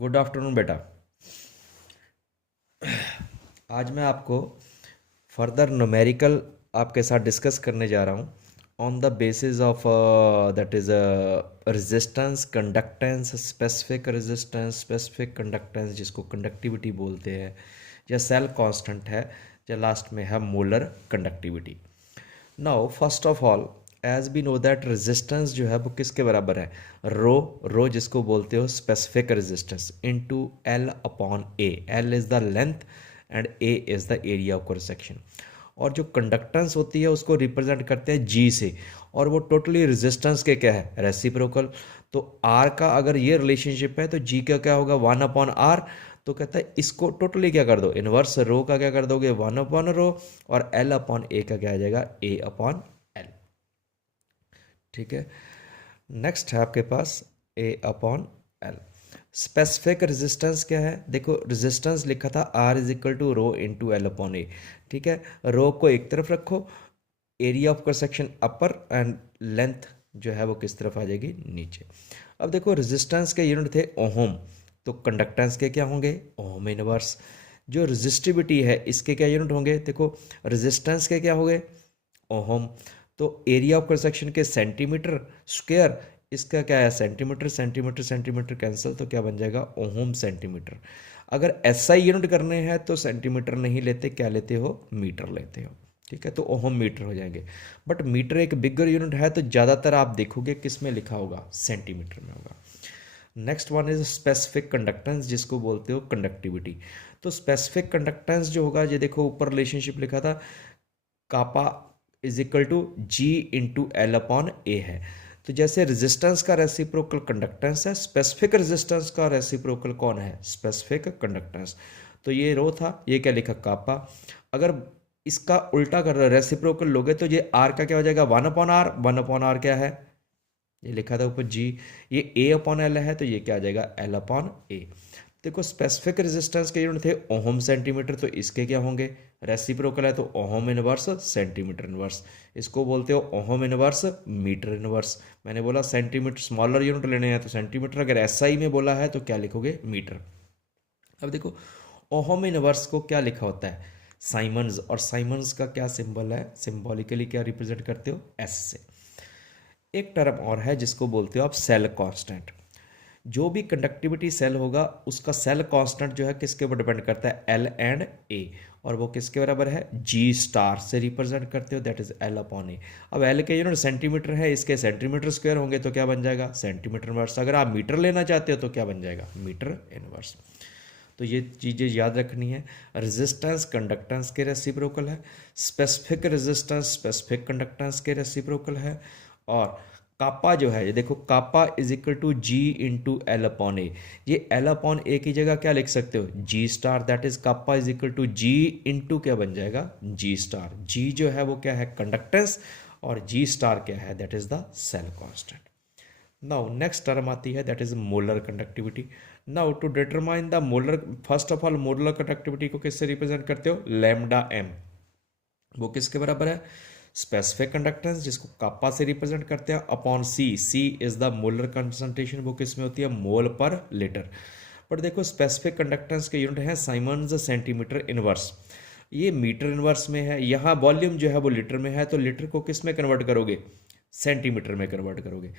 Good afternoon बेटा। आज मैं आपको फर्दर न्यूमेरिकल आपके साथ डिस्कस करने जा रहा हूँ on the basis of that is resistance, conductance, specific conductance जिसको कंडक्टिविटी बोलते हैं, या सेल कांस्टेंट है, या लास्ट में है molar conductivity. Now first of all as we know that resistance जो है वो किसके बराबर है, रो जिसको बोलते हो specific resistance into L upon A. L is the length and A is the area of cross section. और जो कंडक्टेंस होती है उसको रिप्रेजेंट करते हैं जी से, और वो टोटली रेजिस्टेंस के क्या है, रेसिप्रोकल। तो आर का अगर ये रिलेशनशिप है तो जी का क्या होगा, वन अपॉन आर। तो कहता है इसको टोटली क्या कर दो, इनवर्स रो का क्या कर दोगे, वन अपॉन रो, और एल अपॉन ए का क्या आ जाएगा, ए अपॉन एल। ठीक है, नेक्स्ट है आपके पास A upon L. Specific resistance क्या है, देखो रेजिस्टेंस लिखा था R is equal to rho into L upon A. ठीक है, रो को एक तरफ रखो, area of cross section upper, and length जो है वो किस तरफ आ जाएगी, नीचे। अब देखो रेजिस्टेंस के यूनिट थे ओहम, तो कंडक्टेंस के क्या होंगे, ओहम इनवर्स। जो रेजिस्टिविटी है इसके क्या यूनिट होंगे, देखो रेजिस्टेंस के क्या होंगे, ओहम। तो एरिया ऑफ क्रॉस सेक्शन के सेंटीमीटर स्क्वायर, इसका क्या है, सेंटीमीटर सेंटीमीटर सेंटीमीटर कैंसिल, तो क्या बन जाएगा, ओहम सेंटीमीटर। अगर एसआई यूनिट करने हैं तो सेंटीमीटर नहीं लेते, क्या लेते हो, मीटर लेते हो। ठीक है, तो ओहम मीटर हो जाएंगे। बट मीटर एक बिगर यूनिट है, तो ज़्यादातर आप देखोगे किस में लिखा होगा, सेंटीमीटर में होगा। Next one is specific conductance जिसको बोलते हो कंडक्टिविटी। तो स्पेसिफिक कंडक्टेंस जो होगा, ये देखो ऊपर रिलेशनशिप लिखा था, kappa is equal to G into L upon A है। तो जैसे रेजिस्टेंस का रेसिप्रोकल कंडक्टेंस है, स्पेसिफिक रेजिस्टेंस का रेसिप्रोकल कौन है, स्पेसिफिक कंडक्टेंस। तो ये रो था, ये क्या लिखा, कापा। अगर इसका उल्टा कर रेसिप्रोकल लोगे तो ये आर का क्या हो जाएगा, one upon R. One upon R क्या है, ये लिखा था ऊपर जी। ये ए अपॉन एल है, तो ये क्या आ जाएगा, एल अपॉन ए। देखो स्पेसिफिक रेजिस्टेंस के यूनिट थे ओहम सेंटीमीटर, तो इसके क्या होंगे, रेसिप्रोकल है तो ओहम इनवर्स सेंटीमीटर इनवर्स। इसको बोलते हो ओहम इनवर्स मीटर इनवर्स। मैंने बोला सेंटीमीटर स्मॉलर यूनिट लेने हैं तो सेंटीमीटर, अगर एसआई में बोला है तो क्या लिखोगे, मीटर। अब देखो ओहम इनवर्स को क्या लिखा होता है, साइमंस। और साइमंस का क्या सिंबल है, सिंबॉलिकली क्या रिप्रेजेंट करते हो, एस से। एक टर्म और है जिसको बोलते हो आप सेल कांस्टेंट। जो भी कंडक्टिविटी सेल होगा उसका सेल कांस्टेंट जो है किसके ऊपर डिपेंड करता है, एल एंड ए। और वो किसके बराबर है, जी स्टार से रिप्रेजेंट करते हो, दैट इज एल अपॉन ए। अब एल के यूनिट सेंटीमीटर है, इसके सेंटीमीटर स्क्वायर होंगे तो क्या बन जाएगा, सेंटीमीटर इनवर्स। अगर आप मीटर लेना चाहते हो तो क्या बन जाएगा, मीटर इनवर्स। तो ये चीज़ें याद रखनी है। रेजिस्टेंस कंडक्टेंस के रेसिप्रोकल है, स्पेसिफिक रेजिस्टेंस स्पेसिफिक कंडक्टेंस के रेसिप्रोकल है। और कापा जो है, ये देखो kappa is equal to G into L upon A. ये एल अपॉन ए की जगह क्या लिख सकते हो, G star, that is kappa is equal to G into क्या बन जाएगा, जी स्टार। जी जो है वो क्या है, कंडक्टेंस, और जी स्टार क्या है, that is the cell constant. Now next term आती है that is molar conductivity. Now to determine the molar, first of all molar conductivity को किससे रिप्रेजेंट करते हो, लैम्डा एम। वो किसके बराबर है, स्पेसिफिक कंडक्टेंस जिसको कापा से रिप्रेजेंट करते हैं, upon C. C is the molar concentration, वो किस में होती है, मोल पर लीटर। बट देखो स्पेसिफिक कंडक्टेंस के यूनिट है साइमंस सेंटीमीटर इनवर्स, ये मीटर इनवर्स में है। यहाँ वॉल्यूम जो है वो लीटर में है, तो लीटर को किस में कन्वर्ट करोगे, सेंटीमीटर में कन्वर्ट करोगे।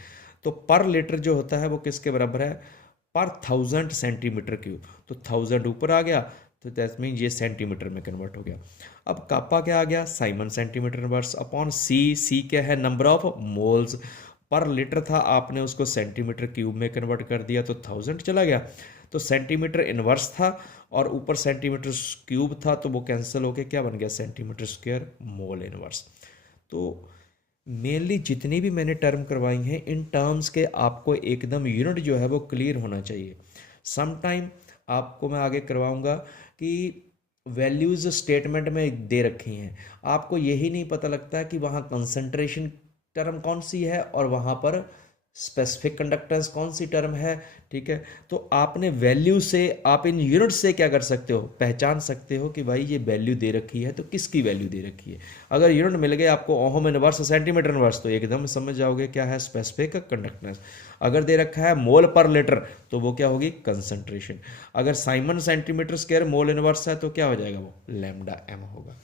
तो पर लीटर जो होता है वो किसके बराबर है, पर 1000 सेंटीमीटर क्यूब। तो 1000 ऊपर आ गया, तो दैट मीन ये सेंटीमीटर में कन्वर्ट हो गया। अब कापा क्या आ गया, Simon centimetre inverse upon C. सी क्या है, नंबर ऑफ मोल्स। पर लीटर था, आपने उसको सेंटीमीटर क्यूब में कन्वर्ट कर दिया तो 1000 चला गया। तो सेंटीमीटर इनवर्स था और ऊपर सेंटीमीटर क्यूब था, तो वो कैंसिल होके क्या बन गया, सेंटीमीटर स्क्वायर मोल इनवर्स। तो मेनली जितनी भी मैंने टर्म करवाई हैं इन टर्म्स के आपको एकदम यूनिट जो है वो क्लियर होना चाहिए। सम टाइम आपको मैं आगे करवाऊंगा कि वैल्यूज़ स्टेटमेंट में दे रखी हैं, आपको यही नहीं पता लगता कि वहाँ कंसंट्रेशन टर्म कौन सी है और वहाँ पर स्पेसिफिक कंडक्टेंस कौन सी टर्म है, ठीक है। तो आपने वैल्यू से, आप इन यूनिट से क्या कर सकते हो, पहचान सकते हो कि भाई ये वैल्यू दे रखी है तो किसकी वैल्यू दे रखी है। अगर यूनिट मिल गए आपको ओहम इनवर्स सेंटीमीटर इनवर्स, तो एकदम समझ जाओगे क्या है स्पेसिफिक कंडक्टेंस। अगर दे रखा है मोल पर लीटर तो वो क्या होगी, कंसंट्रेशन। अगर Simon centimetre square mole inverse है तो क्या हो जाएगा, वो लैम्डा एम होगा।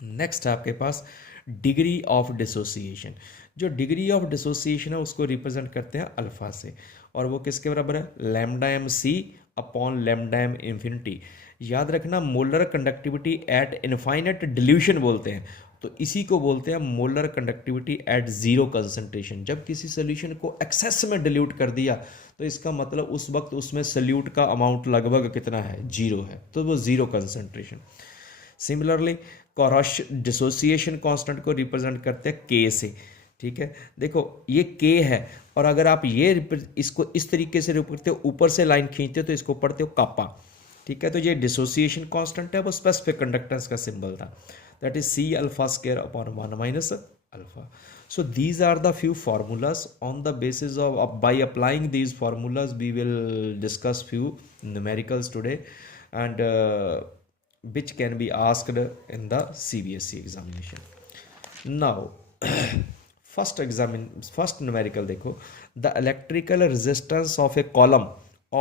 नेक्स्ट है आपके पास डिग्री ऑफ डिसोसिएशन। जो डिग्री ऑफ डिसोसिएशन है उसको रिप्रेजेंट करते हैं अल्फा से, और वो किसके बराबर है, lambda M C upon lambda M infinity. याद रखना molar conductivity at infinite dilution बोलते हैं, तो इसी को बोलते हैं molar conductivity at zero concentration. जब किसी सोल्यूशन को एक्सेस में डिल्यूट कर दिया तो इसका मतलब उस वक्त उसमें सोल्यूट का अमाउंट लगभग कितना है, जीरो है, तो वो जीरो कंसंट्रेशन। सिमिलरली कॉरोश डिसोसिएशन कांस्टेंट को रिप्रेजेंट करते हैं के से, ठीक है। देखो ये के है, और अगर आप ये इसको इस तरीके से करते हो, ऊपर से लाइन खींचते हो तो इसको पढ़ते हो कापा, ठीक है। तो ये डिसोसिएशन कांस्टेंट है, वो स्पेसिफिक कंडक्टेंस का सिंबल था, that is C alpha square upon 1 minus alpha. So these are the few formulas. On the basis of by applying these formulas we will discuss few numericals today, and which can be asked in the CBSE examination. Now first numerical देखो, the electrical resistance of a column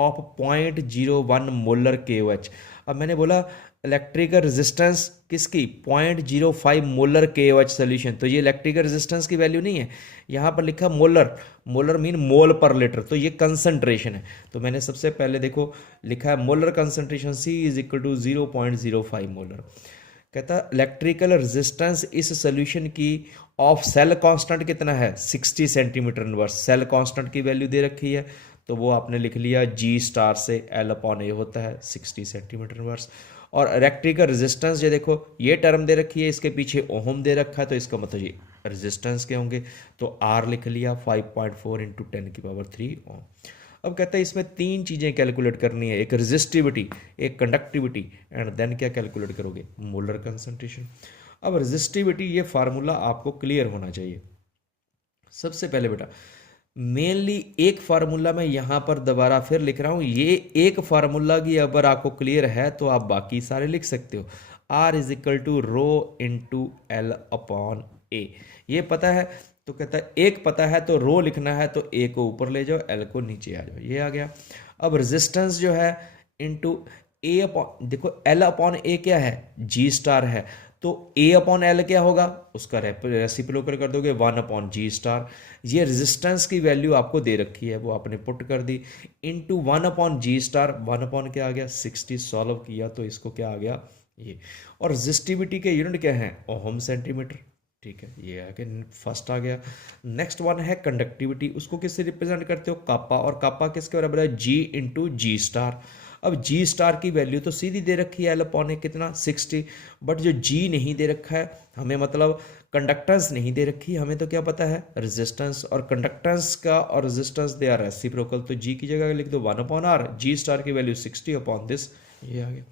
of 0.01 molar KOH। अब मैंने बोला electrical resistance किसकी, 0.05 molar KOH solution, तो ये electrical resistance की value नहीं है, यहाँ पर लिखा मोलर, मोलर मीन मोल पर लीटर, तो ये कंसंट्रेशन है। तो मैंने सबसे पहले देखो लिखा है molar concentration C is equal to 0.05 molar. कहता है इलेक्ट्रिकल रेजिस्टेंस इस सोल्यूशन की ऑफ सेल कांस्टेंट कितना है, 60 सेंटीमीटर इनवर्स। सेल कांस्टेंट की वैल्यू दे रखी है तो वो आपने लिख लिया जी स्टार से L अपॉन ए होता है 60 सेंटीमीटर इनवर्स। और इलेक्ट्रिकल रेजिस्टेंस ये देखो ये टर्म दे रखी है, इसके पीछे ओहम दे रखा है, तो इसका मतलब ये रेजिस्टेंस के होंगे, तो R लिख लिया 5.4 इंटू 10⁻³ ओम। अब कहता है इसमें तीन चीज़ें कैलकुलेट करनी है, एक रेजिस्टिविटी, एक कंडक्टिविटी, एंड देन क्या कैलकुलेट करोगे, मोलर कंसंट्रेशन। अब रेजिस्टिविटी ये फार्मूला आपको क्लियर होना चाहिए। सबसे पहले बेटा मेनली एक फार्मूला मैं यहाँ पर दोबारा फिर लिख रहा हूँ, ये एक फार्मूला की अगर आपको क्लियर है तो आप बाकी सारे लिख सकते हो। R is equal to rho into L upon A, ये पता है, तो कहता है एक पता है तो रो लिखना है तो ए को ऊपर ले जाओ, एल को नीचे आ जाओ, ये आ गया। अब रेजिस्टेंस जो है इंटू ए अपॉन, देखो एल अपॉन ए क्या है, जी स्टार है, तो ए अपॉन एल क्या होगा, उसका रेसिप्रोकल कर दोगे 1 अपॉन जी स्टार। ये रेजिस्टेंस की वैल्यू आपको दे रखी है वो आपने पुट कर दी, इंटू 1 अपॉन जी स्टार, 1 अपॉन क्या आ गया 60, सॉल्व किया तो इसको क्या आ गया ये। और रेजिस्टिविटी के यूनिट क्या है, ओहम सेंटीमीटर, ठीक है, ये आ गया फर्स्ट आ गया। नेक्स्ट वन है कंडक्टिविटी, उसको किससे रिप्रेजेंट करते हो, कापा, और कापा किसके बराबर है, जी इंटू जी स्टार। अब जी स्टार की वैल्यू तो सीधी दे रखी है L अपॉन ए कितना 60, बट जो जी नहीं दे रखा है हमें, मतलब कंडक्टेंस नहीं दे रखी, हमें तो क्या पता है रेजिस्टेंस, और कंडक्टेंस का और रेजिस्टेंस दे आर रेसिप्रोकल, तो जी की जगह लिख दो 1 अपॉन आर, जी स्टार की वैल्यू 60 अपॉन दिस, ये आ गया।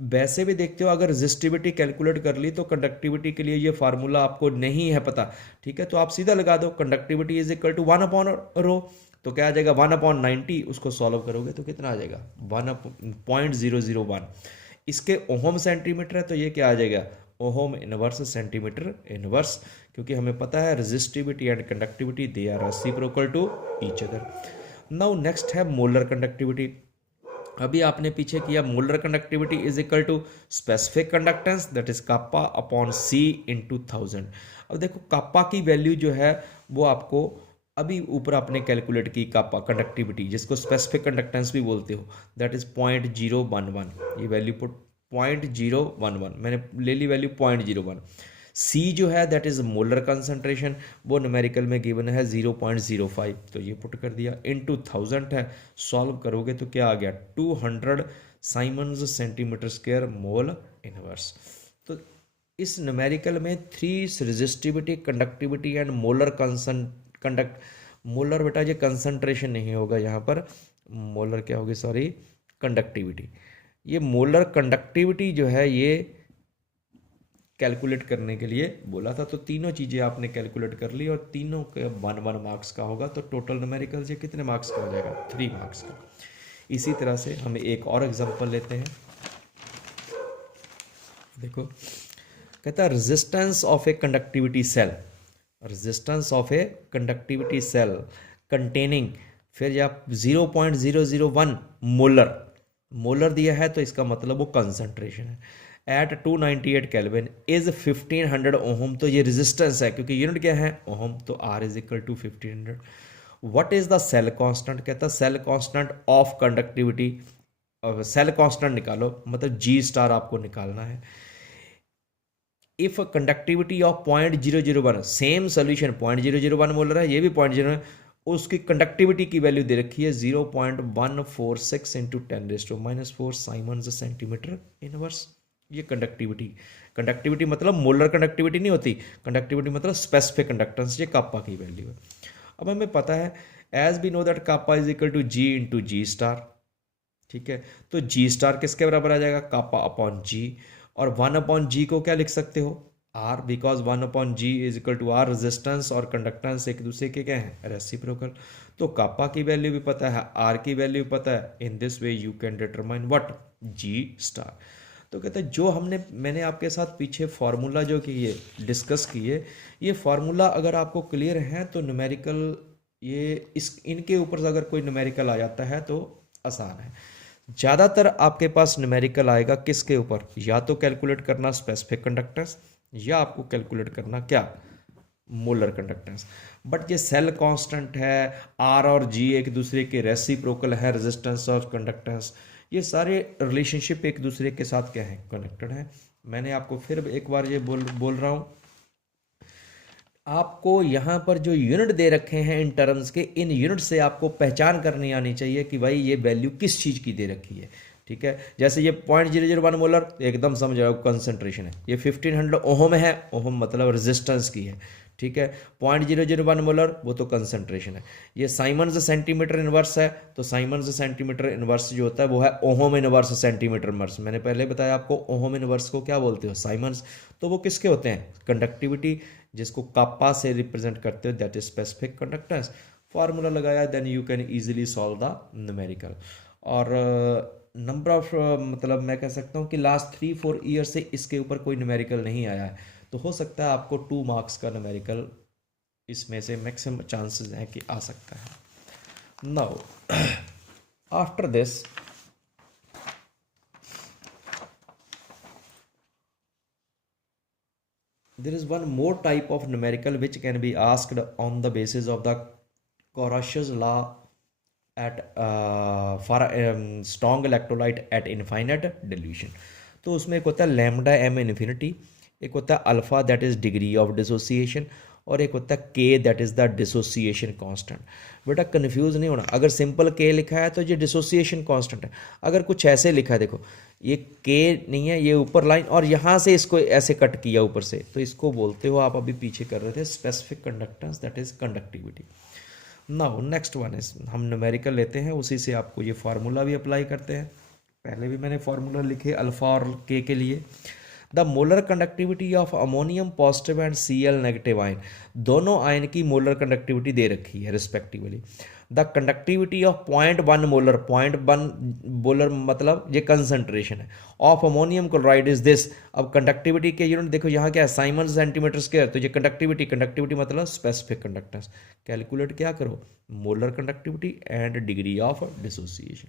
वैसे भी देखते हो अगर रेजिस्टिविटी कैलकुलेट कर ली तो कंडक्टिविटी के लिए ये फार्मूला आपको नहीं है पता, ठीक है, तो आप सीधा लगा दो conductivity is equal to 1 upon rho, तो क्या आ जाएगा 1 अपॉन 90, उसको सॉल्व करोगे तो कितना आ जाएगा 1.001। इसके ओहम सेंटीमीटर है तो ये क्या आ जाएगा ओहम इनवर्स सेंटीमीटर इनवर्स, क्योंकि हमें पता है resistivity and conductivity they are reciprocal to each other. Now next है मोलर कंडक्टिविटी। अभी आपने पीछे किया molar conductivity is equal to specific conductance that is kappa upon C into 1000। अब देखो कापा की वैल्यू जो है वो आपको अभी ऊपर आपने कैलकुलेट की, कापा कंडक्टिविटी जिसको स्पेसिफिक कंडक्टेंस भी बोलते हो, दैट इज 0.011, ये वैल्यू पुट 0.011 मैंने ले ली वैल्यू 0.01। सी जो है दैट इज मोलर कंसंट्रेशन, वो न्यूमेरिकल में गिवन है 0.05, तो ये पुट कर दिया, इनटू 1000 है, सॉल्व करोगे तो क्या आ गया 200 Simons centimetre square mole inverse. तो इस न्यूमेरिकल में 3 resistivity, conductivity and molar molar बेटा ये कंसंट्रेशन नहीं होगा यहाँ पर, मोलर क्या होगी सॉरी कंडक्टिविटी। ये मोलर कंडक्टिविटी जो है ये कैलकुलेट करने के लिए बोला था। तो तीनों चीज़ें आपने कैलकुलेट कर ली और तीनों के 1 मार्क्स का होगा, तो टोटल न्यूमेरिकल ये कितने मार्क्स का हो जाएगा? 3 मार्क्स का। इसी तरह से हम एक और एग्जांपल लेते हैं। देखो, कहता है resistance of a conductivity cell, resistance of a conductivity cell containing, फिर आप 0.001 मोलर, मोलर दिया है तो इसका मतलब वो कंसंट्रेशन है, एट 298 केल्विन इज 1500 ओहम। तो ये रेजिस्टेंस है, क्योंकि यूनिट क्या है? ओहम, तो R is equal to 1500। What is the cell constant? कहता है cell constant of conductivity, cell constant निकालो, मतलब G स्टार आपको निकालना है। If conductivity of 0.001, same solution 0.001 molar है, ये भी 0.0, उसकी कंडक्टिविटी की वैल्यू दे रखी है 0.146 इंटू 10⁻⁻⁴ साइमन्स सेंटीमीटर इनवर्स। ये कंडक्टिविटी, कंडक्टिविटी मतलब मोलर कंडक्टिविटी नहीं होती, कंडक्टिविटी मतलब स्पेसिफिक कंडक्टेंस, ये कापा की वैल्यू है। अब हमें पता है as we know that kappa is equal to G into G star, ठीक है। तो G स्टार किसके बराबर आ जाएगा? कापा अपॉन G, और 1/G को क्या लिख सकते हो? R, because 1/G is equal to R, resistance और कंडक्टेंस एक दूसरे के क्या है? रेसिप्रोकल। तो कापा की वैल्यू भी पता है, R की वैल्यू भी पता है, in this way you can determine what? G star. तो कहते हैं जो मैंने आपके साथ पीछे फार्मूला जो किए डिस्कस किए, ये फार्मूला अगर आपको क्लियर है तो न्यूमेरिकल, ये इस इनके ऊपर अगर कोई न्यूमेरिकल आ जाता है तो आसान है। ज़्यादातर आपके पास न्यूमेरिकल आएगा किसके ऊपर? या तो कैलकुलेट करना स्पेसिफिक कंडक्टेंस, या आपको कैलकुलेट करना क्या? Molar conductance. बट ये सेल कांस्टेंट है, R और G एक दूसरे के रेसिप्रोकल है, रेजिस्टेंस और कंडक्टेंस, ये सारे रिलेशनशिप एक दूसरे के साथ क्या है? कनेक्टेड है। मैंने आपको फिर एक बार ये बोल रहा हूँ, आपको यहाँ पर जो यूनिट दे रखे हैं इन टर्म्स के, इन यूनिट से आपको पहचान करनी आनी चाहिए कि भाई ये वैल्यू किस चीज़ की दे रखी है, ठीक है। जैसे ये 0.001 मोलर, एकदम समझ आओ कंसंट्रेशन है। ये 1500 ओहम है, ओहम मतलब रेजिस्टेंस की है, ठीक है। 0.001 मोलर वो तो कंसंट्रेशन है। ये साइमन्स सेंटीमीटर इनवर्स है, तो साइमन्स सेंटीमीटर इनवर्स जो होता है वो है ओहम इनवर्स सेंटीमीटर इनवर्स। मैंने पहले बताया आपको ओहम इनवर्स को क्या बोलते हो? साइमन्स। तो वो किसके होते हैं? कंडक्टिविटी, जिसको कापा से रिप्रेजेंट करते हो, that is specific conductance. Formula लगाया, then you can easily solve the numerical. और नंबर ऑफ मतलब मैं कह सकता हूँ कि लास्ट 3-4 ईयर से इसके ऊपर कोई न्यूमेरिकल नहीं आया है, तो हो सकता है आपको 2 मार्क्स का न्यूमेरिकल इसमें से मैक्सिमम चांसेस हैं कि आ सकता है। Now after this there is one more type of numerical which can be asked on the basis of the Coriolis law at for strong electrolyte at infinite dilution। तो उसमें एक होता है लैम्डा m इन्फिनिटी, एक होता है alpha that is degree of dissociation, और एक होता है k that is the dissociation constant. बेटा कंफ्यूज नहीं होना, अगर सिंपल k लिखा है तो ये डिसोसिएशन कांस्टेंट है। अगर कुछ ऐसे लिखा है, देखो ये k नहीं है, ये ऊपर लाइन और यहाँ से इसको ऐसे कट किया ऊपर से, तो इसको बोलते हो, आप अभी पीछे कर रहे थे, specific conductance that is conductivity. Now next one is, हम न्यूमेरिकल लेते हैं, उसी से आपको ये फार्मूला भी अप्लाई करते हैं। पहले भी मैंने फार्मूला लिखे अल्फा और के लिए। The molar conductivity of ammonium positive and Cl negative ion, दोनों आयन की मोलर कंडक्टिविटी दे रखी है respectively. The conductivity of 0.1 molar, 0.1 molar मतलब ये कंसंट्रेशन है, of ammonium chloride is this. अब कंडक्टिविटी के यूनिट देखो यहाँ क्या है? साइमन सेंटीमीटर स्क्वायर, तो ये कंडक्टिविटी, कंडक्टिविटी मतलब स्पेसिफिक कंडक्टेंस। कैलकुलेट क्या करो? Molar conductivity and degree of dissociation.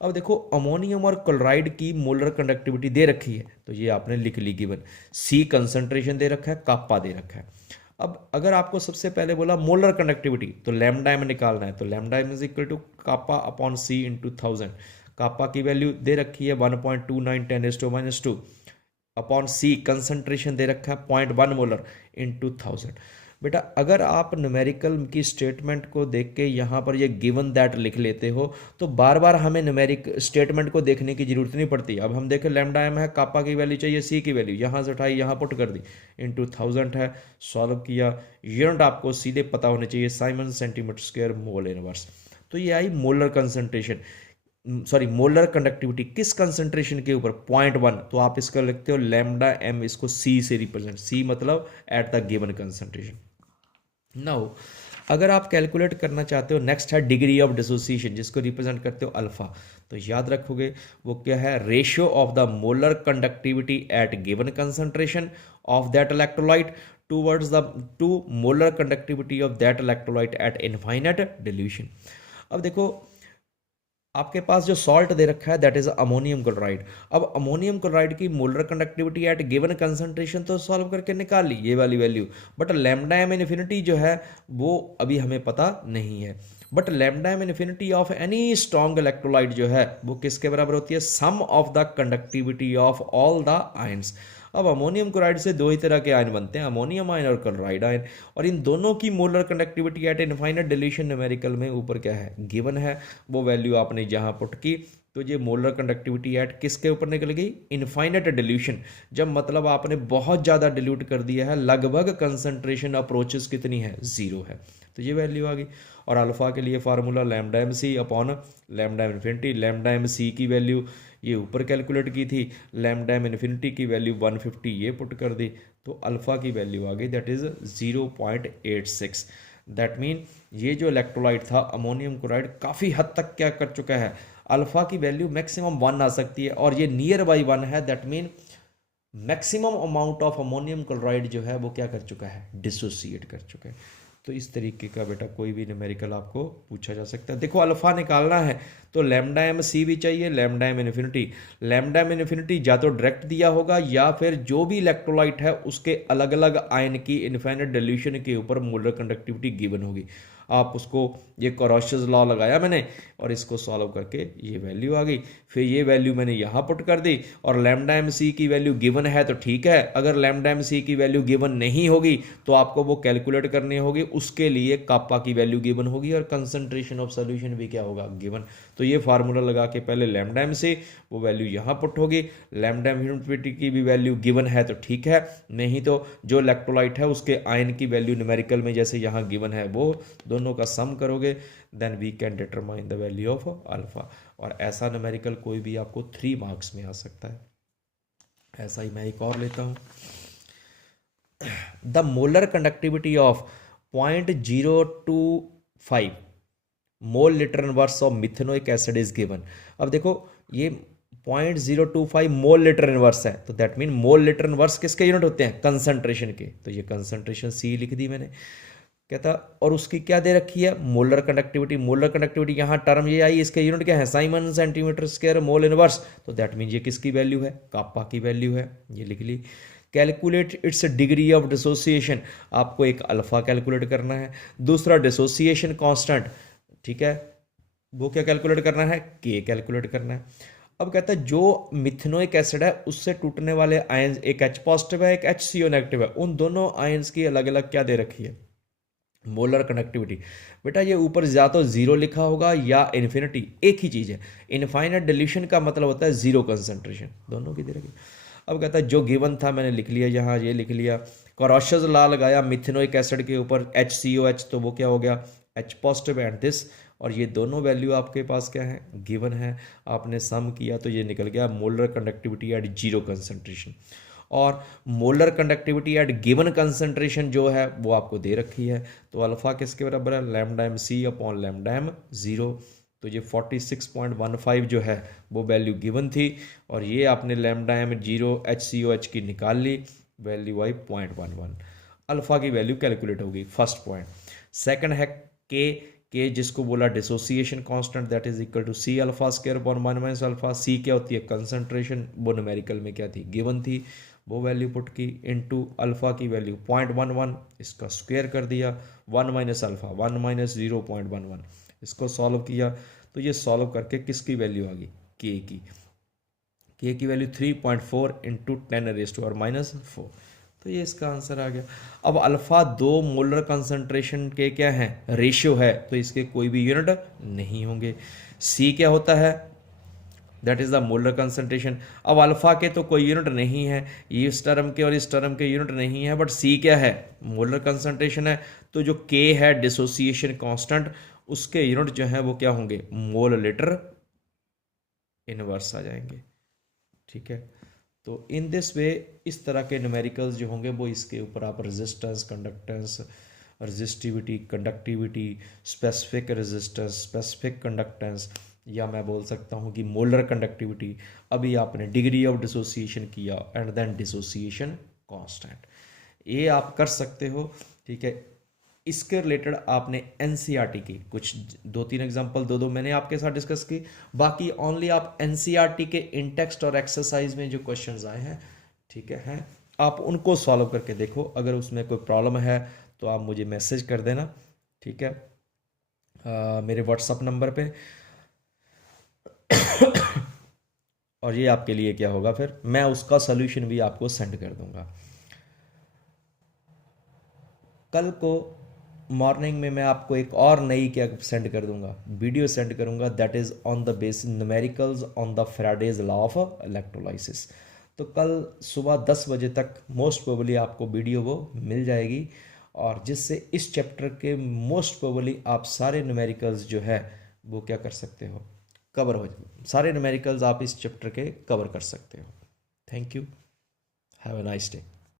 अब देखो अमोनियम और क्लोराइड की मोलर कंडक्टिविटी दे रखी है, तो ये आपने लिख ली गिवन। C कंसंट्रेशन दे रखा है, कापा दे रखा है। अब अगर आपको सबसे पहले बोला मोलर कंडक्टिविटी, तो लैम्डा m निकालना है, तो lambda m is equal to kappa upon C into 1000। कापा की वैल्यू दे रखी है 1.29 10⁻⁻2 अपॉन C, कंसंट्रेशन दे रखा है 0.1 मोलर इंटू 1000। बेटा अगर आप न्यूमेरिकल की स्टेटमेंट को देख के यहाँ पर ये गिवन दैट लिख लेते हो, तो बार बार हमें न्यूमेरिक स्टेटमेंट को देखने की जरूरत नहीं पड़ती। अब हम देखें लैम्डा m है, कापा की वैल्यू चाहिए, C की वैल्यू यहाँ से उठाई, यहाँ पुट कर दी, इंटू 1000 है, सॉल्व किया, यूनिट आपको सीधे पता होने चाहिए, siemens centimetre square mole inverse. तो ये आई molar concentration. Sorry molar conductivity किस कंसंट्रेशन के ऊपर, 0.1, तो आप इसका लिखते हो लैम्डा एम, इसको सी से रिप्रेजेंट, सी मतलब at the given concentration. Now अगर आप कैलकुलेट करना चाहते हो, नेक्स्ट है डिग्री ऑफ डिसोसिएशन, जिसको रिप्रेजेंट करते हो अल्फा, तो याद रखोगे वो क्या है, ratio of the molar conductivity at given concentration of that electrolyte towards the to molar conductivity of that electrolyte at infinite dilution. अब देखो आपके पास जो सॉल्ट दे रखा है दैट इज अमोनियम क्लोराइड। अब अमोनियम क्लोराइड की molar conductivity at given concentration तो सॉल्व करके निकाल ली ये वाली value, but lambda M infinity जो है वो अभी हमें पता नहीं है। But lambda M infinity of any strong electrolyte जो है वो किसके बराबर होती है, sum of the conductivity of all the ions. अब अमोनियम क्लोराइड से दो ही तरह के आयन बनते हैं, अमोनियम आयन और क्लोराइड आयन, और इन दोनों की molar conductivity at infinite dilution numerical में ऊपर क्या है गिवन है, वो वैल्यू आपने जहां पुट की तो ये मोलर कंडक्टिविटी एट किसके ऊपर निकल गई, इनफाइनाइट डिल्यूशन। जब मतलब आपने बहुत ज़्यादा डिल्यूट कर दिया है, लगभग कंसंट्रेशन अप्रोचेस कितनी है, जीरो है, तो ये वैल्यू आ गई। और अल्फा के लिए formula lambda M C upon lambda M infinity, lambda M C की वैल्यू ये ऊपर कैलकुलेट की थी, लैम्डा एम इन्फिनिटी की वैल्यू 150 ये पुट कर दी, तो अल्फा की वैल्यू आ गई दैट इज 0.86। दैट मीन ये जो इलेक्ट्रोलाइट था अमोनियम क्लोराइड काफ़ी हद तक क्या कर चुका है, अल्फा की वैल्यू मैक्सिमम 1 आ सकती है, और ये नियर बाई 1 है, that mean maximum amount of ammonium chloride जो है वो क्या कर चुका है, डिसोसिएट कर चुका है। तो इस तरीके का बेटा कोई भी न्यूमेरिकल आपको पूछा जा सकता है। देखो अल्फा निकालना है तो लैम्डा एम सी भी चाहिए, lambda M infinity. Lambda M infinity या तो डायरेक्ट दिया होगा या फिर जो भी इलेक्ट्रोलाइट है उसके अलग अलग आयन की इनफाइनाइट डिल्यूशन के ऊपर मोलर कंडक्टिविटी गिवन होगी। आप उसको ये कोरोशियस लॉ लगाया मैंने और इसको सॉल्व करके ये वैल्यू आ गई, फिर ये वैल्यू मैंने यहाँ पुट कर दी, और लैम्डा एम सी की वैल्यू गिवन है तो ठीक है, अगर लैम्डा एम सी की वैल्यू गिवन नहीं होगी तो आपको वो कैलकुलेट करनी होगी, उसके लिए कापा की वैल्यू गिवन होगी और कंसंट्रेशन ऑफ सोल्यूशन भी क्या होगा, गिवन। तो ये फार्मूला लगा के पहले लैम्डा एम सी वो वैल्यू यहाँ पुट होगी, लैम्डा एम इन्फिनिटी की भी वैल्यू गिवन है तो ठीक है, नहीं तो जो इलेक्ट्रोलाइट है उसके आयन की वैल्यू न्यूमेरिकल में जैसे यहाँ गिवन है वो दोनों का सम करोगे, then we can determine the value of alpha. और ऐसा न्यूमेरिकल कोई भी आपको 3 मार्क्स में आ सकता है। ऐसा ही मैं एक और लेता हूँ, the molar conductivity of 0.025 mole litre inverse of methanoic acid is given. अब देखो ये 0.025 मोल लीटर इनवर्स है, तो that mean mole litre inverse किसके यूनिट होते हैं, कंसंट्रेशन के, तो ये कंसंट्रेशन सी लिख दी मैंने। कहता और उसकी क्या दे रखी है, मोलर कंडक्टिविटी। मोलर कंडक्टिविटी यहाँ टर्म ये आई, इसके यूनिट क्या है, Simon centimetre square mole inverse, तो दैट मीन ये किसकी वैल्यू है, कापा की वैल्यू है, ये लिख ली। Calculate its degree of dissociation, आपको एक अल्फा कैलकुलेट करना है, दूसरा डिसोसिएशन कांस्टेंट, ठीक है, वो क्या कैलकुलेट करना है, के कैलकुलेट करना है। अब कहता है जो मिथेनोइक एसिड है उससे टूटने वाले आयंस, एक H पॉजिटिव है एक HCO नेगेटिव है, उन दोनों आयंस की अलग अलग क्या दे रखी है, मोलर कंडक्टिविटी। बेटा ये ऊपर या तो जीरो लिखा होगा या इन्फिनिटी, एक ही चीज़ है। इनफाइनाइट डिल्यूशन का मतलब होता है जीरो कंसंट्रेशन, दोनों की दे रखी। अब कहता है जो गिवन था मैंने लिख लिया, यहाँ ये लिख लिया, कोरोशियस लॉ लगाया मिथेनोइक एसिड के ऊपर HCOH, तो वो क्या हो गया H पॉजिटिव एंड दिस, और ये दोनों वैल्यू आपके पास क्या है, गिवन है, आपने सम किया तो ये निकल गया molar conductivity at zero concentration. और molar conductivity at given concentration जो है वो आपको दे रखी है, तो अल्फा किसके बराबर है, lambda M C upon lambda M zero, तो ये 46.15 जो है वो वैल्यू गिवन थी, और ये आपने लैम्डा एम जीरो HCOH की निकाल ली, वैल्यू आई 0.11, अल्फा की वैल्यू कैलकुलेट होगी, फर्स्ट पॉइंट। सेकंड है के जिसको बोला dissociation constant, that is equal to C alpha square upon 1 minus alpha. C क्या होती है, कंसंट्रेशन, वो न्यूमेरिकल में क्या थी, गिवन थी, वो वैल्यू पुट की, इनटू अल्फा की वैल्यू 0.11, इसका स्क्वायर कर दिया, 1 माइनस अल्फा 1 माइनस 0.11, इसको सॉल्व किया तो ये सॉल्व करके किसकी वैल्यू आ गई, के की वैल्यू 3.4 इंटू 10⁻⁻⁴, तो ये इसका आंसर आ गया। अब अल्फा दो मोलर कंसंट्रेशन के क्या है, रेशियो है, तो इसके कोई भी यूनिट नहीं होंगे। सी क्या होता है, that is the molar concentration. अब अल्फा के तो कोई यूनिट नहीं है, इस टर्म के और इस टर्म के यूनिट नहीं है, बट सी क्या है, मोलर कंसंट्रेशन है, तो जो के है डिसोसिएशन कांस्टेंट, उसके यूनिट जो है वो क्या होंगे, मोल लीटर इनवर्स आ जाएंगे। ठीक है, तो इन दिस वे इस तरह के न्यूमेरिकल्स जो होंगे वो इसके ऊपर आप resistance, conductance, resistivity, conductivity, specific resistance, specific conductance, या मैं बोल सकता हूँ कि मोलर कंडक्टिविटी, अभी आपने डिग्री ऑफ डिसोसिएशन किया एंड देन डिसोसिएशन कांस्टेंट, ये आप कर सकते हो। ठीक है, इसके रिलेटेड आपने एनसीईआरटी की कुछ 2-3 एग्जांपल दो मैंने आपके साथ डिस्कस की। बाकी ओनली आप एनसीईआरटी के इन टेक्स्ट और एक्सरसाइज में जो क्वेश्चंस आए हैं, ठीक है, हैं आप उनको सॉल्व करके देखो। अगर उसमें कोई प्रॉब्लम है तो आप मुझे मैसेज कर देना। ठीक है, मेरे व्हाट्सअप नंबर पे। और ये आपके लिए क्या होगा, फिर मैं उसका सोल्यूशन भी आपको सेंड कर दूंगा। कल को मॉर्निंग में मैं आपको एक और नई क्या सेंड कर दूंगा, वीडियो सेंड करूंगा, that is on the basis numericals on the Faraday's law of electrolysis. तो कल सुबह 10 बजे तक मोस्ट प्रोबेबली आपको वीडियो वो मिल जाएगी, और जिससे इस चैप्टर के मोस्ट प्रोबेबली आप सारे न्यूमेरिकल्स जो है वो क्या कर सकते हो, कवर हो, सारे न्यूमेरिकल्स आप इस चैप्टर के कवर कर सकते हो। Thank you, have a nice day.